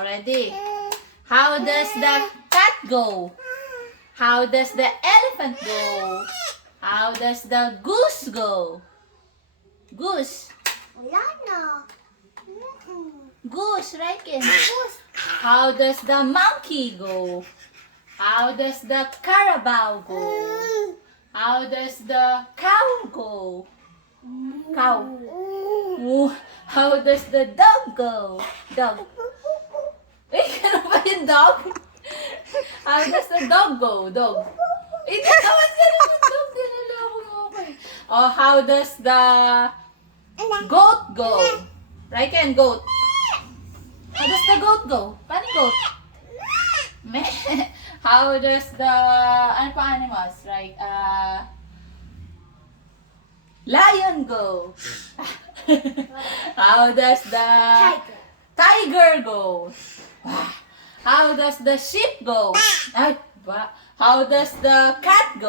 Ready? How does the cat go? How does the elephant go? How does the goose go? Goose. Wala na. Goose, right, Ken? How does the monkey go? How does the carabao go? How does the cow go? Cow. Moo. How does the dog go? Dog. Eh, ano ba yung dog? How does the dog go? Dog. Eh, di naman ganun yung dog. Dinaloko mo ako eh. Oh, how does the goat go? Right, Ken? Goat. How does the goat go? Paano yung goat? Meh. How does the, ano pa animals? Right, lion go? How does the tiger go? How does the sheep go? Ay, ba? How does the cat go?